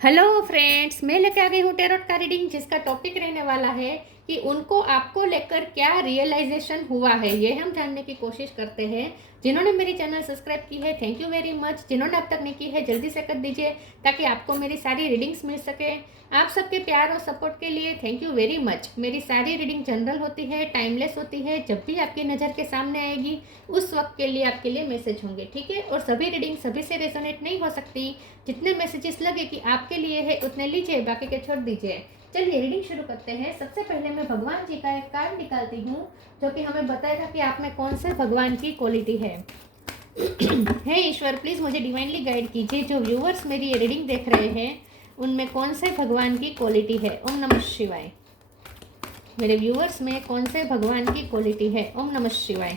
Hello friends, मैं लेके आ गई हूँ टेरोट का रीडिंग, जिसका टॉपिक रहने वाला है कि उनको आपको लेकर क्या रियलाइजेशन हुआ है। ये हम जानने की कोशिश करते हैं। जिन्होंने मेरी चैनल सब्सक्राइब की है, थैंक यू वेरी मच। जिन्होंने अब तक नहीं की है, जल्दी से कर दीजिए ताकि आपको मेरी सारी रीडिंग्स मिल सके। आप सबके प्यार और सपोर्ट के लिए थैंक यू वेरी मच। मेरी सारी रीडिंग जनरल होती है, टाइमलेस होती है। जब भी आपकी नज़र के सामने आएगी उस वक्त के लिए आपके लिए मैसेज होंगे, ठीक है। और सभी रीडिंग सभी से रेजोनेट नहीं हो सकती। जितने मैसेजेस लगे कि आपके लिए है उतने लीजिए, बाकी के छोड़ दीजिए। चलिए रीडिंग शुरू करते हैं। सबसे पहले मैं भगवान जी का एक कार्ड निकालती हूँ जो कि हमें बताएगा कि आप में कौन से भगवान की क्वालिटी है। हे ईश्वर, प्लीज़ मुझे डिवाइनली गाइड कीजिए। जो व्यूअर्स मेरी ये रीडिंग देख रहे हैं उनमें कौन से भगवान की क्वालिटी है। ओम नमः शिवाय। मेरे व्यूअर्स में कौन से भगवान की क्वालिटी है। ओम नमः शिवाय।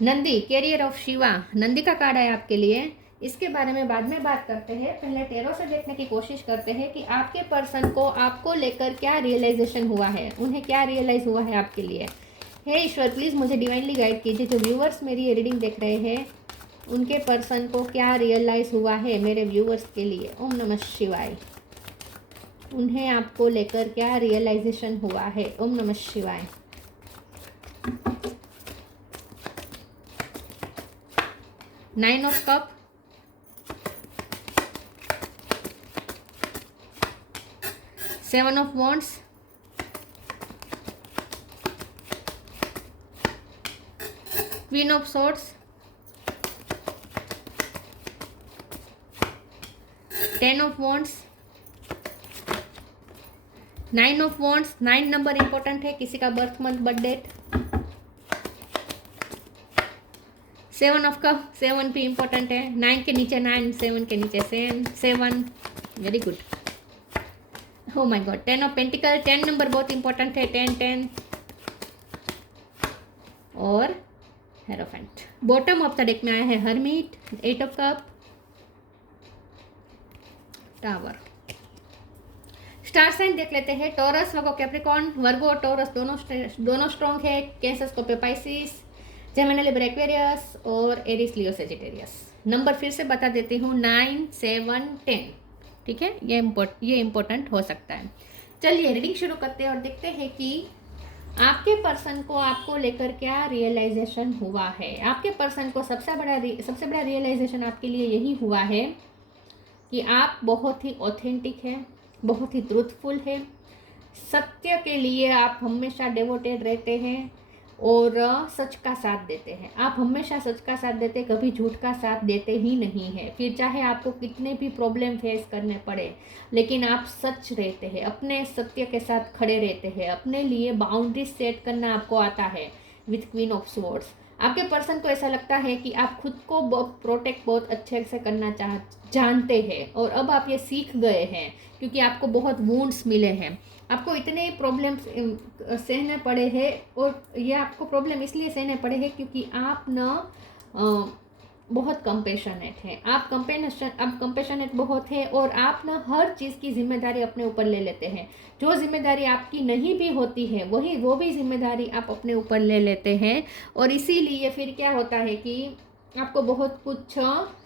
नंदी, कैरियर ऑफ शिवा, नंदी का कार्ड है आपके लिए। इसके बारे में बाद में बात करते हैं। पहले टेरो से देखने की कोशिश करते हैं कि आपके पर्सन को आपको लेकर क्या रियलाइजेशन हुआ है, उन्हें क्या रियलाइज हुआ है आपके लिए। हे ईश्वर, प्लीज़ मुझे डिवाइनली गाइड कीजिए। जो व्यूअर्स मेरी ये रीडिंग देख रहे हैं उनके पर्सन को क्या रियलाइज हुआ है मेरे व्यूअर्स के लिए। ओम नमः शिवाय। उन्हें आपको लेकर क्या रियलाइजेशन हुआ है। ओम नमः शिवाय। Nine of cup, seven of wands, queen of swords, ten of wands, nine of wands. 9 number important है, किसी का birth month birth date. 7 of cup, 7 भी इंपॉर्टेंट है। 9 के नीचे 9, 7 के नीचे 7, very good. Oh my God, 10 of pentacle, 10 number बहुत इंपॉर्टेंट है। 10 और hierophant. Bottom of the deck में आया है hermit, 8 of cup, tower. Star sign देख लेते हैं। टॉरस, वर्गो, कैप्रिकॉर्न। वर्गो और टॉरस दोनों स्ट्रॉन्ग है। Cancer, Scorpio, Pisces, Gemini, Libra, Aquarius और एरिस, लियो, सेजिटेरियस। नंबर फिर से बता देती हूँ, 9, 7, 10, ठीक है। ये इम्पोर्टेंट हो सकता है। चलिए रीडिंग शुरू करते हैं और देखते हैं कि आपके पर्सन को आपको लेकर क्या रियलाइजेशन हुआ है। आपके पर्सन को सबसे बड़ा रियलाइजेशन आपके लिए यही हुआ है कि आप बहुत ही ऑथेंटिक है, बहुत ही ट्रूथफुल है। सत्य के लिए आप हमेशा डेवोटेड रहते हैं और सच का साथ देते हैं। आप हमेशा सच का साथ देते, कभी झूठ का साथ देते ही नहीं है। फिर चाहे आपको कितने भी प्रॉब्लम फेस करने पड़े, लेकिन आप सच रहते हैं, अपने सत्य के साथ खड़े रहते हैं। अपने लिए बाउंड्रीज सेट करना आपको आता है विथ क्वीन ऑफ स्वॉर्ड्स। आपके पर्सन को ऐसा लगता है कि आप खुद को प्रोटेक्ट बहुत अच्छे से करना जानते हैं और अब आप ये सीख गए हैं क्योंकि आपको बहुत वुंड्स मिले हैं। आपको इतने प्रॉब्लम्स सहने पड़े हैं और ये आपको प्रॉब्लम इसलिए सहने पड़े हैं क्योंकि आप न बहुत कंपेशनेट हैं। आप कंपेशनेट बहुत है और आप ना हर चीज़ की जिम्मेदारी अपने ऊपर ले लेते हैं। जो जिम्मेदारी आपकी नहीं भी होती है वो भी जिम्मेदारी आप अपने ऊपर ले लेते हैं। और इसीलिए फिर क्या होता है कि आपको बहुत कुछ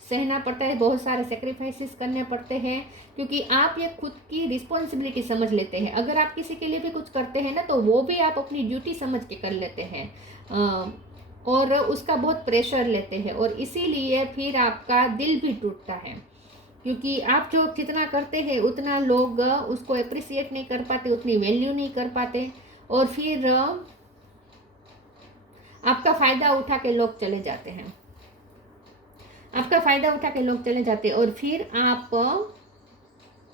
सहना पड़ता है, बहुत सारे सेक्रीफाइसेस करने पड़ते हैं क्योंकि आप ये खुद की रिस्पॉन्सिबिलिटी समझ लेते हैं। अगर आप किसी के लिए भी कुछ करते हैं ना तो वो भी आप अपनी ड्यूटी समझ के कर लेते हैं और उसका बहुत प्रेशर लेते हैं और इसीलिए फिर आपका दिल भी टूटता है क्योंकि आप जो जितना करते हैं उतना लोग उसको अप्रिसिएट नहीं कर पाते, उतनी वैल्यू नहीं कर पाते और फिर आपका फ़ायदा उठा के लोग चले जाते हैं। आपका फ़ायदा उठा के लोग चले जाते हैं और फिर आप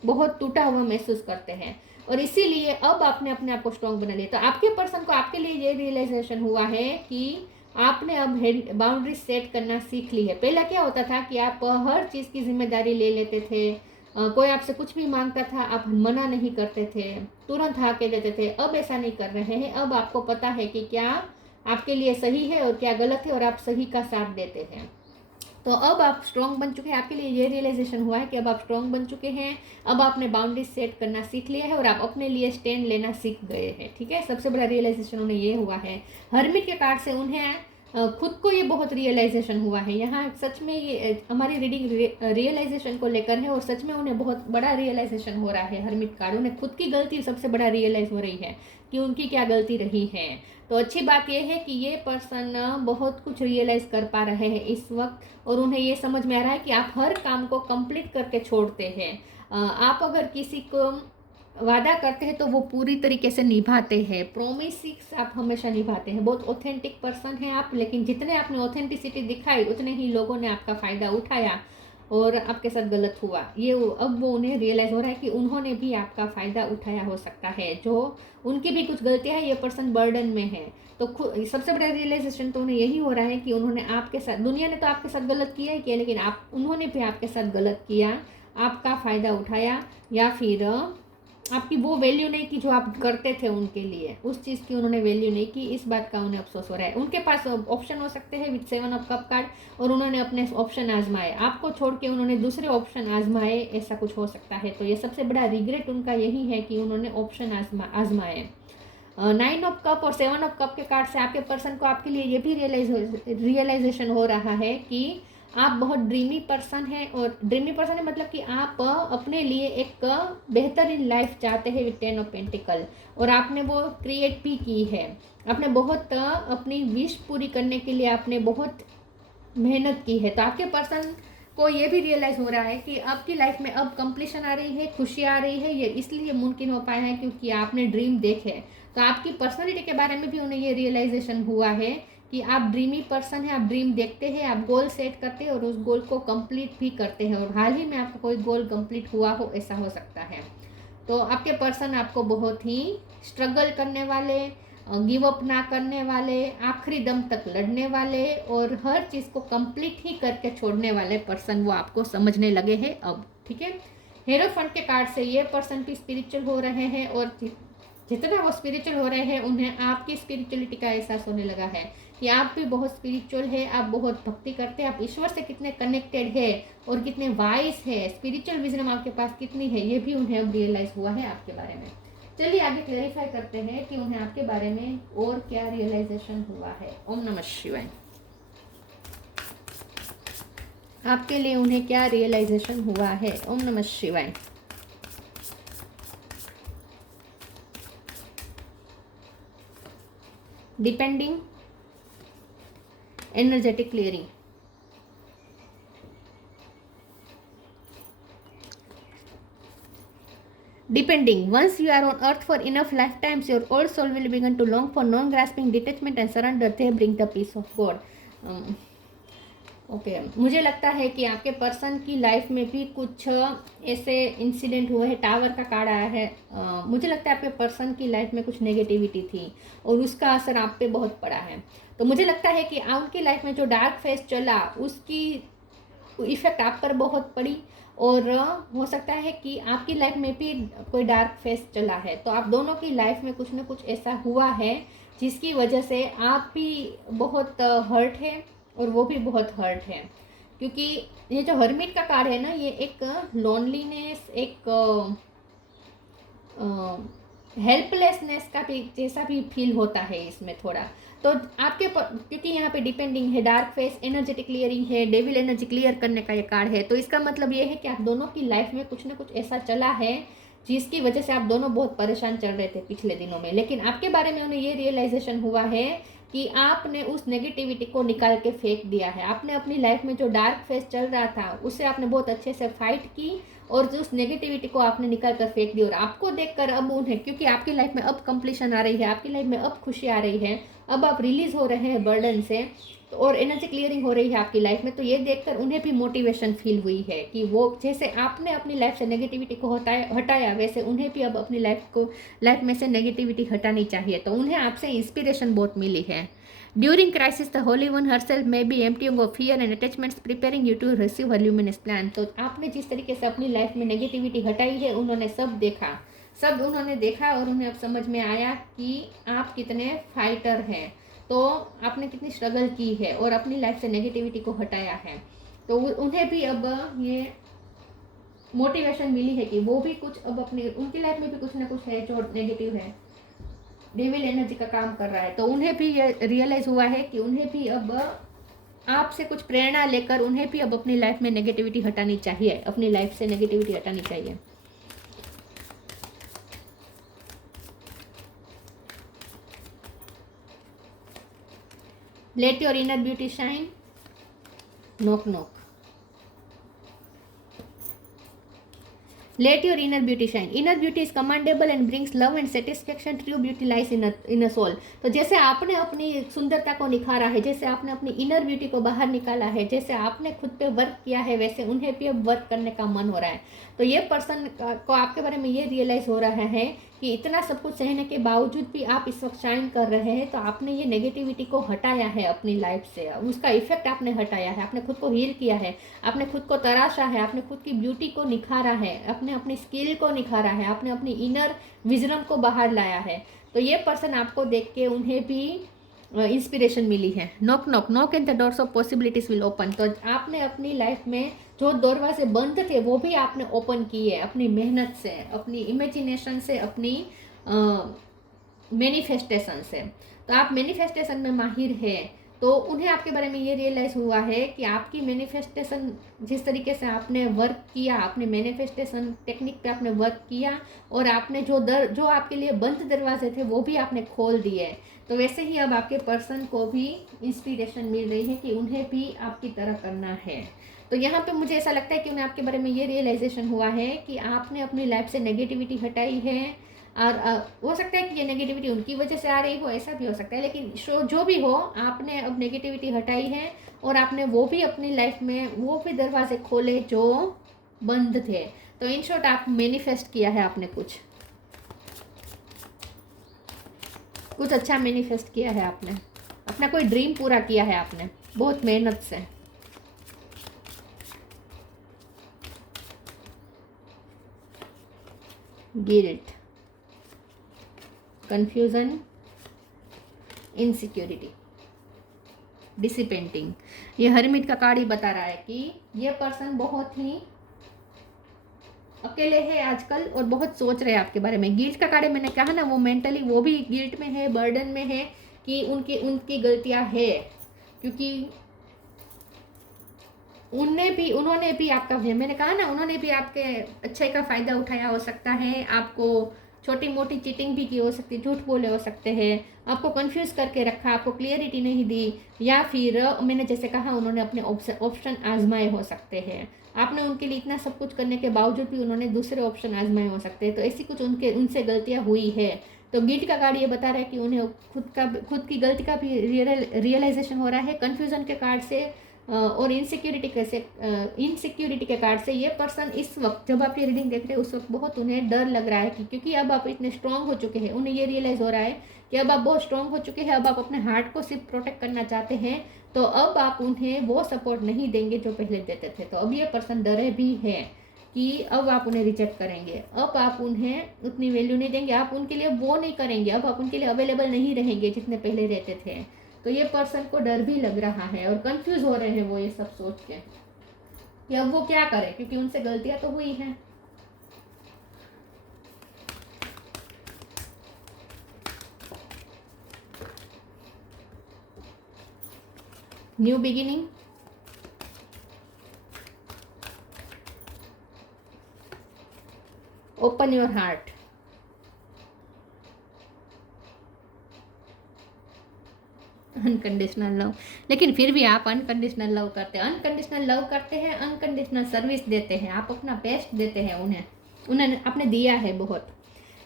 बहुत टूटा हुआ महसूस करते हैं और इसीलिए अब आपने अपने आप को स्ट्रॉन्ग बना लिया। तो आपके पर्सन को आपके लिए ये रियलाइजेशन हुआ है कि आपने अब बाउंड्री सेट करना सीख ली है। पहला क्या होता था कि आप हर चीज़ की जिम्मेदारी ले लेते थे। कोई आपसे कुछ भी मांगता था आप मना नहीं करते थे, तुरंत हाँ कह देते थे। अब ऐसा नहीं कर रहे हैं। अब आपको पता है कि क्या आपके लिए सही है और क्या गलत है और आप सही का साथ देते हैं। तो अब आप स्ट्रॉन्ग बन चुके हैं, आपके लिए ये रियलाइजेशन हुआ है कि अब आप स्ट्रॉन्ग बन चुके हैं, अब आपने बाउंड्रीज सेट करना सीख लिया है और आप अपने लिए स्टैंड लेना सीख गए हैं। ठीक है, सबसे बड़ा रियलाइजेशन उन्हें ये हुआ है। हर्मिट के कार्ड से उन्हें खुद को ये बहुत रियलाइजेशन हुआ है। यहाँ सच में ये हमारी रीडिंग रियलाइजेशन को लेकर है और सच में उन्हें बहुत बड़ा रियलाइजेशन हो रहा है। हर्मिट कार्ड, उन्हें खुद की गलती सबसे बड़ा रियलाइज हो रही है कि उनकी क्या गलती रही है। तो अच्छी बात यह है कि ये पर्सन बहुत कुछ रियलाइज कर पा रहे हैं इस वक्त और उन्हें ये समझ में आ रहा है कि आप हर काम को कंप्लीट करके छोड़ते हैं। आप अगर किसी को वादा करते हैं तो वो पूरी तरीके से निभाते हैं। प्रोमिस आप हमेशा निभाते हैं। बहुत ऑथेंटिक पर्सन है आप, लेकिन जितने आपने ऑथेंटिसिटी दिखाई उतने ही लोगों ने आपका फ़ायदा उठाया और आपके साथ गलत हुआ। ये अब वो उन्हें रियलाइज़ हो रहा है कि उन्होंने भी आपका फ़ायदा उठाया हो सकता है, जो उनकी भी कुछ गलतियाँ हैं। ये पर्सन बर्डन में है, तो सबसे बड़ा रियलाइजेशन तो उन्हें यही हो रहा है कि उन्होंने आपके साथ, दुनिया ने तो आपके साथ गलत किया ही किया, लेकिन उन्होंने भी आपके साथ गलत किया, आपका फ़ायदा उठाया, या फिर आपकी वो वैल्यू नहीं की जो आप करते थे उनके लिए, उस चीज़ की उन्होंने वैल्यू नहीं की। इस बात का उन्हें अफसोस हो रहा है। उनके पास ऑप्शन हो सकते हैं विद 7 ऑफ कप कार्ड और उन्होंने अपने ऑप्शन आजमाए, आपको छोड़ के उन्होंने दूसरे ऑप्शन आजमाए, ऐसा कुछ हो सकता है। तो ये सबसे बड़ा रिग्रेट उनका यही है कि उन्होंने ऑप्शन आजमाए। 9 ऑफ कप और 7 ऑफ कप के कार्ड से आपके पर्सन को आपके लिए ये भी रियलाइजेशन हो रहा है कि आप बहुत ड्रीमी पर्सन हैं। और ड्रीमी पर्सन है मतलब कि आप अपने लिए एक बेहतरीन लाइफ चाहते हैं विद 10 ऑफ पेंटिकल, और आपने वो क्रिएट भी की है। आपने बहुत अपनी विश पूरी करने के लिए आपने बहुत मेहनत की है। तो आपके पर्सन को ये भी रियलाइज़ हो रहा है कि आपकी लाइफ में अब कंप्लीशन आ रही है, खुशी आ रही है। ये इसलिए मुमकिन हो पाया है क्योंकि आपने ड्रीम देखे। तो आपकी पर्सनैलिटी के बारे में भी उन्हें ये रियलाइजेशन हुआ है कि आप ड्रीमी पर्सन हैं, आप ड्रीम देखते हैं, आप गोल सेट करते हैं और उस गोल को कंप्लीट भी करते हैं, और हाल ही में आपका कोई गोल कंप्लीट हुआ हो, ऐसा हो सकता है। तो आपके पर्सन आपको बहुत ही स्ट्रगल करने वाले, गिव अप ना करने वाले, आखिरी दम तक लड़ने वाले और हर चीज़ को कंप्लीट ही करके छोड़ने वाले पर्सन वो आपको समझने लगे हैं अब। ठीक है, हेरोफंट के कार्ड से ये पर्सन भी स्पिरिचुअल हो रहे हैं और जितना वो स्पिरिचुअल हो रहे हैं उन्हें आपकी स्पिरिचुअलिटी का एहसास होने लगा है कि आप भी बहुत स्पिरिचुअल है, आप बहुत भक्ति करते हैं, आप ईश्वर से कितने कनेक्टेड है और कितने वाइज है, स्पिरिचुअल विजडम आपके पास कितनी है, ये भी उन्हें अब रियलाइज हुआ है आपके बारे में। चलिए आगे क्लैरिफाई करते हैं कि उन्हें आपके बारे में और क्या रियलाइजेशन हुआ है। ओम नमः शिवाय। आपके लिए उन्हें क्या रियलाइजेशन हुआ है। ओम नमः शिवाय। Depending, energetic clearing. Depending, once you are on earth for enough lifetimes, your old soul will begin to long for non-grasping detachment and surrender. They bring the peace of God. Okay, मुझे लगता है कि आपके person की life में भी कुछ ऐसे इंसिडेंट हुए हैं। टावर का कार्ड आया है। मुझे लगता है आपके पर्सन की लाइफ में कुछ नेगेटिविटी थी और उसका असर आप पे बहुत पड़ा है। तो मुझे लगता है कि उनकी लाइफ में जो डार्क फेज चला उसकी इफ़ेक्ट आप पर बहुत पड़ी, और हो सकता है कि आपकी लाइफ में भी कोई डार्क फेज चला है। तो आप दोनों की लाइफ में कुछ ना कुछ ऐसा हुआ है जिसकी वजह से आप भी बहुत हर्ट है और वो भी बहुत हर्ट है। क्योंकि ये जो हर्मिट का कार्ड है ना, ये एक लोनलीनेस, एक हेल्पलेसनेस का भी जैसा भी फील होता है इसमें थोड़ा। तो आपके क्योंकि यहाँ पे डिपेंडिंग है, डार्क फेस, एनर्जेटिक क्लियरिंग है, डेविल एनर्जी क्लियर करने का ये कार्ड है। तो इसका मतलब ये है कि आप दोनों की लाइफ में कुछ ना कुछ ऐसा चला है जिसकी वजह से आप दोनों बहुत परेशान चल रहे थे पिछले दिनों में। लेकिन आपके बारे में उन्हें ये रियलाइजेशन हुआ है कि आपने उस नेगेटिविटी को निकाल के फेंक दिया है। आपने अपनी लाइफ में जो डार्क फेस चल रहा था उससे आपने बहुत अच्छे से फाइट की और जो उस नेगेटिविटी को आपने निकाल कर फेंक दी। और आपको देखकर अब उन्हें, क्योंकि आपकी लाइफ में अब कंप्लीशन आ रही है, आपकी लाइफ में अब खुशी आ रही है, अब आप रिलीज हो रहे हैं बर्डन से, और एनर्जी क्लियरिंग हो रही है आपकी लाइफ में। तो ये देखकर उन्हें भी मोटिवेशन फील हुई है कि वो जैसे आपने अपनी लाइफ से नेगेटिविटी को हटाया वैसे उन्हें भी अब अपनी लाइफ में से नेगेटिविटी हटानी चाहिए। तो उन्हें आपसे इंस्पिरेशन बहुत मिली है। During crisis the holy one herself may be emptying of fear and attachments preparing you to receive her luminous plan. तो आपने जिस तरीके से अपनी लाइफ में नेगेटिविटी हटाई है उन्होंने सब देखा, सब उन्होंने देखा और उन्हें अब समझ में आया कि आप कितने फाइटर हैं। तो आपने कितनी स्ट्रगल की है और अपनी लाइफ से नेगेटिविटी को हटाया है। तो उन्हें भी अब ये मोटिवेशन मिली है कि वो भी कुछ अब अपने उनकी लाइफ में भी कुछ ना कुछ है जो नेगेटिव है, डेविल एनर्जी का काम कर रहा है। तो उन्हें भी ये रियलाइज हुआ है कि उन्हें भी अब आपसे कुछ प्रेरणा लेकर उन्हें भी अब अपनी लाइफ में नेगेटिविटी हटानी चाहिए, अपनी लाइफ से नेगेटिविटी हटानी चाहिए। Let your inner beauty shine, knock knock. Let your inner beauty shine. Inner beauty is commendable and brings love and satisfaction. True beauty lies in a soul. तो जैसे आपने अपनी सुंदरता को निखारा है, जैसे आपने अपनी इनर ब्यूटी को बाहर निकाला है, जैसे आपने खुद पे वर्क किया है, वैसे उन्हें भी अब वर्क करने का मन हो रहा है। तो ये पर्सन को आपके बारे में ये रियलाइज़ हो रहा है कि इतना सब कुछ सहने के बावजूद भी आप इस वक्त शाइन कर रहे हैं। तो आपने ये नेगेटिविटी को हटाया है अपनी लाइफ से, उसका इफेक्ट आपने हटाया है, आपने खुद को हील किया है, आपने खुद को तराशा है, आपने खुद की ब्यूटी को निखारा है, आपने अपनी स्किल को निखारा है, आपने अपनी इनर विजडम को बाहर लाया है। तो ये पर्सन आपको देख के उन्हें भी इंस्पिरेशन मिली है। Knock knock knock and the doors of possibilities will open. तो आपने अपनी लाइफ में जो दरवाजे बंद थे वो भी आपने ओपन किए अपनी मेहनत से, अपनी इमेजिनेशन से, अपनी मैनिफेस्टेशन से। तो आप मैनिफेस्टेशन में माहिर है, तो उन्हें आपके बारे में ये रियलाइज़ हुआ है कि आपकी मैनिफेस्टेशन जिस तरीके से आपने वर्क किया, आपने मैनिफेस्टेशन टेक्निक पे आपने वर्क किया और आपने जो आपके लिए बंद दरवाजे थे वो भी आपने खोल दिए। तो वैसे ही अब आपके पर्सन को भी इंस्पिरेशन मिल रही है कि उन्हें भी आपकी तरह करना है। तो यहाँ पे मुझे ऐसा लगता है कि उन्हें आपके बारे में ये रियलाइजेशन हुआ है कि आपने अपनी लाइफ से नेगेटिविटी हटाई है। और हो सकता है कि ये नेगेटिविटी उनकी वजह से आ रही हो, ऐसा भी हो सकता है, लेकिन जो भी हो, आपने अब नेगेटिविटी हटाई है और आपने वो भी अपनी लाइफ में वो भी दरवाजे खोले जो बंद थे। तो इन शॉर्ट आप मैनिफेस्ट किया है आपने, कुछ अच्छा मैनिफेस्ट किया है आपने, अपना कोई ड्रीम पूरा किया है आपने बहुत मेहनत से। Guilt, confusion, insecurity, disappointing. ये हरमिट का कार्ड ही बता रहा है कि ये पर्सन बहुत ही अकेले है आजकल और बहुत सोच रहे हैं आपके बारे में। गिल्ट का कार्ड मैंने कहा ना, वो मेंटली वो भी गिल्ट में है, बर्डन में है कि उनकी गलतियां है, क्योंकि उन्होंने भी आपका, मैंने कहा ना, उन्होंने भी आपके अच्छे का फ़ायदा उठाया हो सकता है, आपको छोटी मोटी चीटिंग भी की हो सकती है, झूठ बोले हो सकते हैं, आपको कंफ्यूज करके रखा, आपको क्लियरिटी नहीं दी, या फिर मैंने जैसे कहा उन्होंने अपने ऑप्शन आजमाए हो सकते हैं। आपने उनके लिए इतना सब कुछ करने के बावजूद भी उन्होंने दूसरे ऑप्शन आजमाए हो सकते हैं। तो ऐसी कुछ उनसे गलतियाँ हुई है। तो गिल्ट का कार्ड ये बता रहा है कि उन्हें खुद की गलती का भी रियलाइजेशन हो रहा है। कन्फ्यूजन के कार्ड से और इनसिक्योरिटी के कार्ड से ये पर्सन इस वक्त जब आप ये रीडिंग देख रहे हैं उस वक्त बहुत उन्हें डर लग रहा है कि क्योंकि अब आप इतने स्ट्रांग हो चुके हैं, उन्हें ये रियलाइज़ हो रहा है कि अब आप बहुत स्ट्रांग हो चुके हैं, अब आप अपने हार्ट को सिर्फ प्रोटेक्ट करना चाहते हैं, तो अब आप उन्हें वो सपोर्ट नहीं देंगे जो पहले देते थे। तो अब ये पर्सन डरे भी है कि अब आप उन्हें रिजेक्ट करेंगे, अब आप उन्हें उतनी वैल्यू नहीं देंगे, आप उनके लिए वो नहीं करेंगे, अब आप उनके लिए अवेलेबल नहीं रहेंगे जितने पहले रहते थे। तो ये पर्सन को डर भी लग रहा है और कंफ्यूज हो रहे हैं वो ये सब सोच के कि अब वो क्या करें, क्योंकि उनसे गलतियां तो हुई हैं। New beginning, open your heart, unconditional love. लेकिन फिर भी आप अनकंडीशनल लव करते हैं, अनकंडीशनल लव करते हैं, अनकंडीशनल सर्विस देते हैं, आप अपना बेस्ट देते हैं उन्हें आपने दिया है बहुत।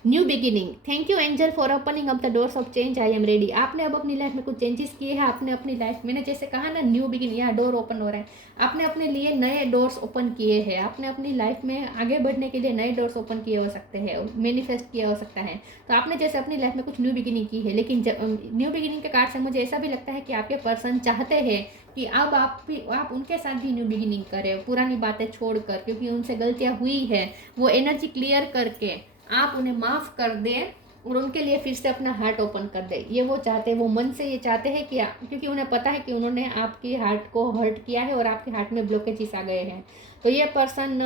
New beginning, thank you angel for opening up the doors of change, I am ready. आपने अब अपनी लाइफ में कुछ चेंजेस किए हैं, आपने अपनी लाइफ, मैंने जैसे कहा ना न्यू बिगिनिंग, यहाँ डोर ओपन हो रहा है, आपने अपने लिए नए डोर्स ओपन किए हैं, आपने अपनी लाइफ में आगे बढ़ने के लिए नए डोर्स ओपन किए हो सकते हैं, मैनिफेस्ट किया हो सकता है। तो आपने जैसे अपनी लाइफ में कुछ न्यू बिगिनिंग की है, लेकिन न्यू बिगिनिंग के कार्ड से मुझे ऐसा भी लगता है कि आपके पर्सन चाहते हैं कि अब आप उनके साथ भी न्यू बिगिनिंग करें, पुरानी बातें छोड़कर, क्योंकि उनसे गलतियाँ हुई है, वो एनर्जी क्लियर करके आप उन्हें माफ़ कर दें और उनके लिए फिर से अपना हार्ट ओपन कर दे। ये वो चाहते हैं, वो मन से ये चाहते हैं कि क्योंकि उन्हें पता है कि उन्होंने आपकी हार्ट को हर्ट किया है और आपके हार्ट में ब्लॉकेजेस आ गए हैं। तो ये पर्सन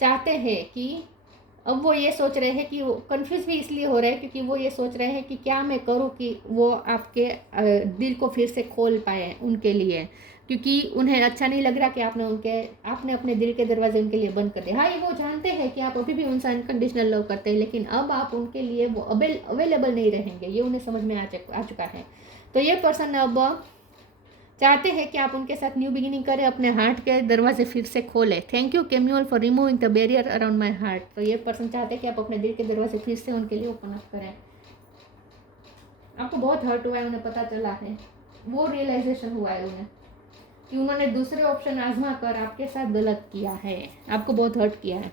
चाहते हैं कि अब वो ये सोच रहे हैं कि वो कन्फ्यूज़ भी इसलिए हो रहे हैं क्योंकि वो ये सोच रहे हैं कि क्या मैं करूँ कि वो आपके दिल को फिर से खोल पाए उनके लिए, क्योंकि उन्हें अच्छा नहीं लग रहा कि आपने अपने दिल के दरवाजे उनके लिए बंद कर दिए। हाँ, ये वो जानते हैं कि आप अभी भी उनसे अनकंडीशनल लव करते हैं, लेकिन अब आप उनके लिए वो अवेलेबल नहीं रहेंगे, ये उन्हें समझ में आ चुका है। तो ये पर्सन अब चाहते हैं कि आप उनके साथ न्यू बिगिनिंग करें, अपने हार्ट के दरवाजे फिर से खोलें। Thank you Chamuel for removing the barrier around my heart. तो ये पर्सन चाहते हैं कि आप अपने दिल के दरवाजे फिर से उनके लिए ओपन अप करें। आपको बहुत हर्ट हुआ है, उन्हें पता चला है, वो रियलाइजेशन हुआ है उन्हें कि उन्होंने दूसरे ऑप्शन आजमा कर आपके साथ गलत किया है, आपको बहुत हर्ट किया है।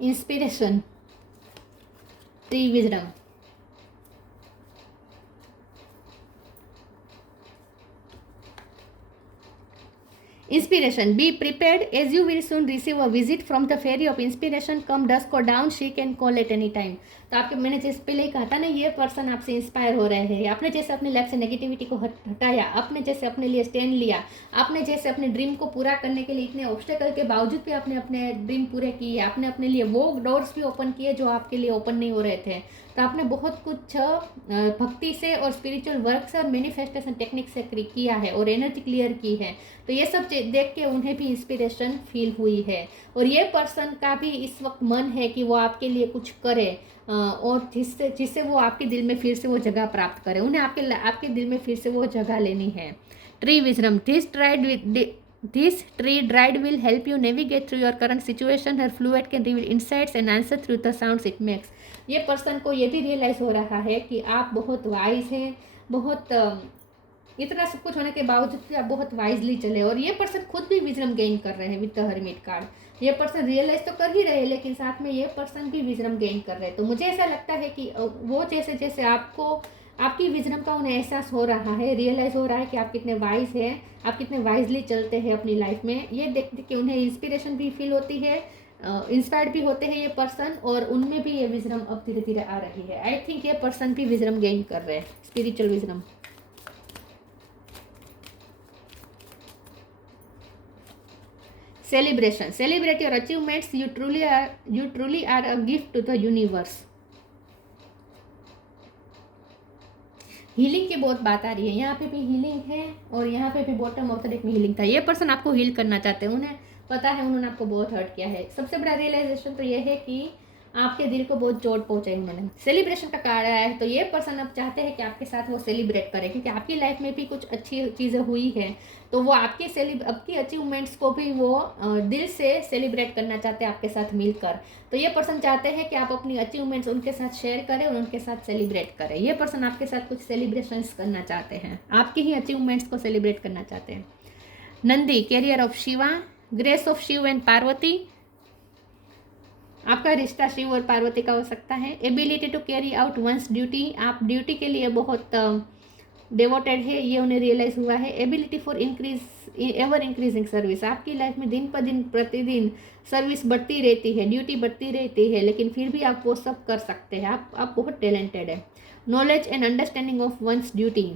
Inspiration, tree wisdom. Inspiration. Be prepared as you will soon receive a visit from the fairy of inspiration. Come dusk or dawn, she can call at any time. तो आपके, मैंने जैसे पहले ही कहा था ना, ये पर्सन आपसे इंस्पायर हो रहे हैं। आपने जैसे अपनी लाइफ से नेगेटिविटी को हटाया, आपने जैसे अपने लिए स्टैंड लिया, आपने जैसे अपने ड्रीम को पूरा करने के लिए इतने ऑब्स्टेकल के बावजूद भी आपने अपने ड्रीम पूरे किए, आपने अपने लिए वो डोर्स भी ओपन किए जो आपके लिए ओपन नहीं हो रहे थे। तो आपने बहुत कुछ भक्ति से और स्पिरिचुअल वर्क से और मैनिफेस्टेशन टेक्निक से किया है और एनर्जी क्लियर की है। तो ये सब देख के उन्हें भी इंस्पिरेशन फील हुई है और ये पर्सन का भी इस वक्त मन है कि वो आपके लिए कुछ करे और जिससे वो आपके दिल में फिर से वो जगह प्राप्त करे। उन्हें आपके दिल में फिर से वो जगह लेनी है। Tree wisdom. This tree dried will help you navigate through your current situation. Her fluid can reveal insights and answer through the sounds it makes. ये पर्सन को ये भी रियलाइज़ हो रहा है कि आप बहुत वाइज हैं, बहुत इतना सब कुछ होने के बावजूद भी आप बहुत वाइजली चले। और ये पर्सन खुद भी विजडम गेन कर रहे हैं विद द हर्मिट कार्ड। ये पर्सन रियलाइज तो कर ही रहे हैं, लेकिन साथ में ये पर्सन भी विजडम गेन कर रहे हैं। तो मुझे ऐसा लगता है कि वो जैसे जैसे आपकी विजडम का उन्हें एहसास हो रहा है, रियलाइज़ हो रहा है कि आप कितने वाइज हैं, आप कितने वाइजली चलते हैं अपनी लाइफ में। ये देख के उन्हें इंस्पिरेशन भी फील होती है, इंस्पायर्ड भी होते हैं ये पर्सन, और उनमें भी ये विजडम अब धीरे धीरे आ रही है। आई थिंक ये पर्सन भी विजडम गेन कर रहे हैं, spiritual wisdom. Celebration. Celebrate your achievements. You truly are a gift to the universe. Healing की बहुत बात आ रही है, यहाँ पे भी हीलिंग है और यहाँ पे भी बॉटम ऑफ द डेक में हीलिंग था। ये पर्सन आपको हील करना चाहते हैं, उन्हें पता है उन्होंने आपको बहुत हर्ट किया है। सबसे बड़ा रियलाइजेशन तो ये है कि आपके दिल को बहुत चोट पहुंचाई उन्होंने। सेलिब्रेशन का कार्ड आया है, तो ये पर्सन अब चाहते हैं कि आपके साथ वो सेलिब्रेट करें, क्योंकि आपकी लाइफ में भी कुछ अच्छी चीज़ें हुई है, तो वो आपकी अचीवमेंट्स को भी वो दिल से सेलिब्रेट करना चाहते हैं आपके साथ मिलकर। तो ये पर्सन चाहते हैं कि आप अपनी अचीवमेंट्स उनके साथ शेयर करें और उनके साथ सेलिब्रेट करें। ये पर्सन आपके साथ कुछ सेलिब्रेशंस करना चाहते हैं, आपकी ही अचीवमेंट्स को सेलिब्रेट करना चाहते हैं। Nandi, carrier of Shiva, grace of Shiv and Parvati. आपका रिश्ता शिव और पार्वती का हो सकता है। Ability to carry out one's duty, आप ड्यूटी के लिए बहुत डिवोटेड है, ये उन्हें रियलाइज़ हुआ है। Ability for ever increasing service, आपकी लाइफ में दिन पर दिन प्रतिदिन सर्विस बढ़ती रहती है, ड्यूटी बढ़ती रहती है, लेकिन फिर भी आप वो सब कर सकते हैं, आप बहुत टैलेंटेड है। Knowledge and understanding of once duty,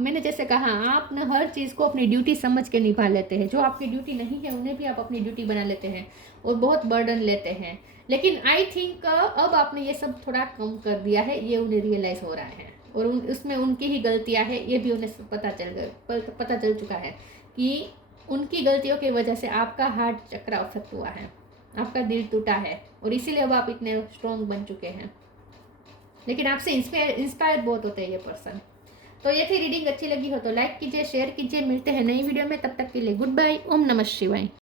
मैंने जैसे कहा, आप न हर चीज़ को अपनी ड्यूटी समझ के निभा लेते हैं। जो आपकी ड्यूटी नहीं है उन्हें भी आप अपनी ड्यूटी बना लेते हैं और बहुत बर्डन लेते हैं। लेकिन आई थिंक अब आपने ये सब थोड़ा कम कर दिया है, ये उन्हें रियलाइज़ हो रहा है और उसमें उनकी ही गलतियां हैं, ये भी उन्हें पता चल चुका है कि उनकी गलतियों की वजह से आपका हार्ट चक्र अफेक्ट हुआ है, आपका दिल टूटा है और इसीलिए अब आप इतने स्ट्रॉन्ग बन चुके हैं। लेकिन आपसे इंस्पायर बहुत होते हैं ये पर्सन। तो ये थी रीडिंग, अच्छी लगी हो तो लाइक कीजिए, शेयर कीजिए। मिलते हैं नई वीडियो में, तब तक के लिए गुड बाय। ओम नमः शिवाय।